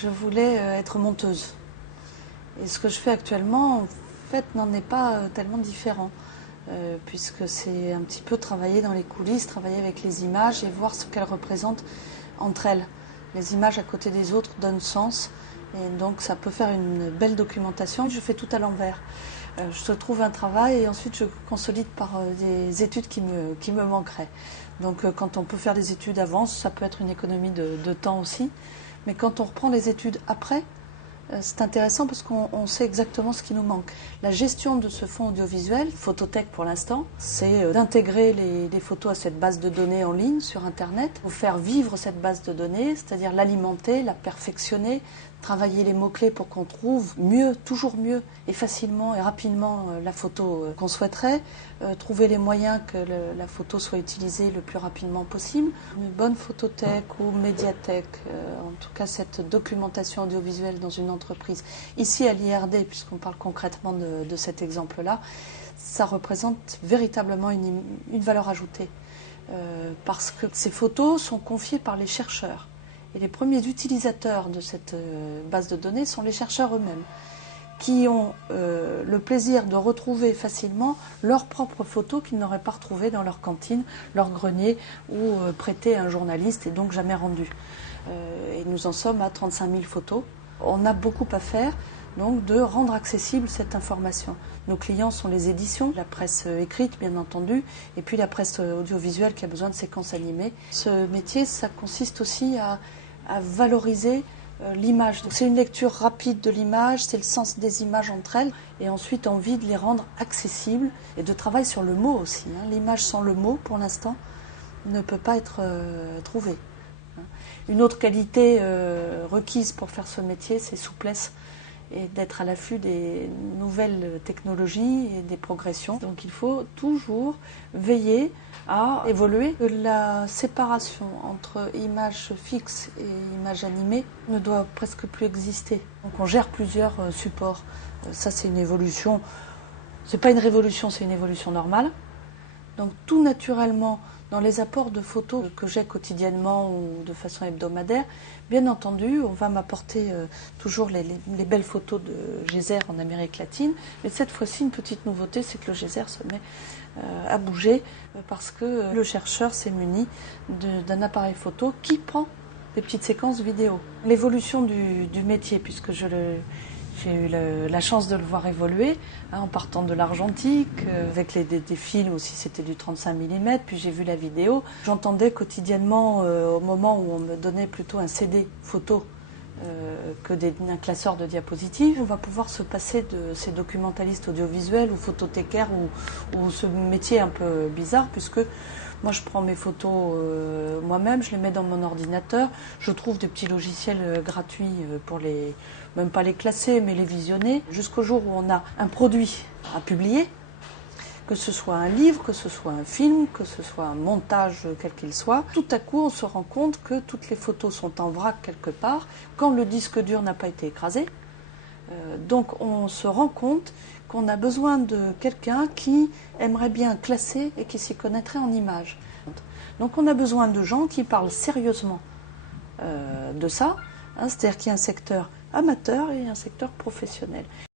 Je voulais être monteuse. Et ce que je fais actuellement, en fait, n'en est pas tellement différent. Puisque c'est un petit peu travailler dans les coulisses, travailler avec les images et voir ce qu'elles représentent entre elles. Les images à côté des autres donnent sens et donc ça peut faire une belle documentation. Je fais tout à l'envers. Je trouve un travail et ensuite je consolide par des études qui me manqueraient. Donc quand on peut faire des études avant, ça peut être une économie de temps aussi. Mais quand on reprend les études après, c'est intéressant parce qu'on sait exactement ce qui nous manque. La gestion de ce fonds audiovisuel, Photothèque pour l'instant, c'est d'intégrer les photos à cette base de données en ligne sur Internet, ou faire vivre cette base de données, c'est-à-dire l'alimenter, la perfectionner, travailler les mots-clés pour qu'on trouve mieux, toujours mieux et facilement et rapidement la photo qu'on souhaiterait, trouver les moyens que la photo soit utilisée le plus rapidement possible. Une bonne photothèque ou médiathèque, en tout cas cette documentation audiovisuelle dans une entreprise. Ici à l'IRD, puisqu'on parle concrètement de cet exemple-là, ça représente véritablement une valeur ajoutée. Parce que ces photos sont confiées par les chercheurs. Et les premiers utilisateurs de cette base de données sont les chercheurs eux-mêmes, qui ont le plaisir de retrouver facilement leurs propres photos qu'ils n'auraient pas retrouvées dans leur cantine, leur grenier ou prêtées à un journaliste et donc jamais rendues. Et nous en sommes à 35 000 photos. On a beaucoup à faire, donc, de rendre accessible cette information. Nos clients sont les éditions, la presse écrite bien entendu, et puis la presse audiovisuelle qui a besoin de séquences animées. Ce métier, ça consiste aussi à valoriser l'image. C'est une lecture rapide de l'image, c'est le sens des images entre elles, et ensuite envie de les rendre accessibles, et de travail sur le mot aussi. L'image sans le mot, pour l'instant, ne peut pas être trouvée. Une autre qualité requise pour faire ce métier, c'est souplesse et d'être à l'affût des nouvelles technologies et des progressions. Donc il faut toujours veiller à évoluer. La séparation entre images fixes et images animées ne doit presque plus exister. Donc on gère plusieurs supports. Ça c'est une évolution, c'est pas une révolution, c'est une évolution normale. Donc tout naturellement, dans les apports de photos que j'ai quotidiennement ou de façon hebdomadaire, bien entendu, on va m'apporter toujours les belles photos de geyser en Amérique latine. Mais cette fois-ci, une petite nouveauté, c'est que le geyser se met à bouger parce que le chercheur s'est muni d'un appareil photo qui prend des petites séquences vidéo. L'évolution du métier, puisque j'ai eu la chance de le voir évoluer, en partant de l'argentique, avec des films aussi, c'était du 35 mm, puis j'ai vu la vidéo. J'entendais quotidiennement, au moment où on me donnait plutôt un CD photo que un classeur de diapositives, on va pouvoir se passer de ces documentalistes audiovisuels ou photothécaires ou ce métier un peu bizarre, puisque moi, je prends mes photos moi-même, je les mets dans mon ordinateur, je trouve des petits logiciels gratuits pour même pas les classer, mais les visionner, jusqu'au jour où on a un produit à publier, que ce soit un livre, que ce soit un film, que ce soit un montage quel qu'il soit. Tout à coup, on se rend compte que toutes les photos sont en vrac quelque part, quand le disque dur n'a pas été écrasé. Donc on se rend compte qu'on a besoin de quelqu'un qui aimerait bien classer et qui s'y connaîtrait en images. Donc on a besoin de gens qui parlent sérieusement de ça, c'est-à-dire qu'il y a un secteur amateur et un secteur professionnel.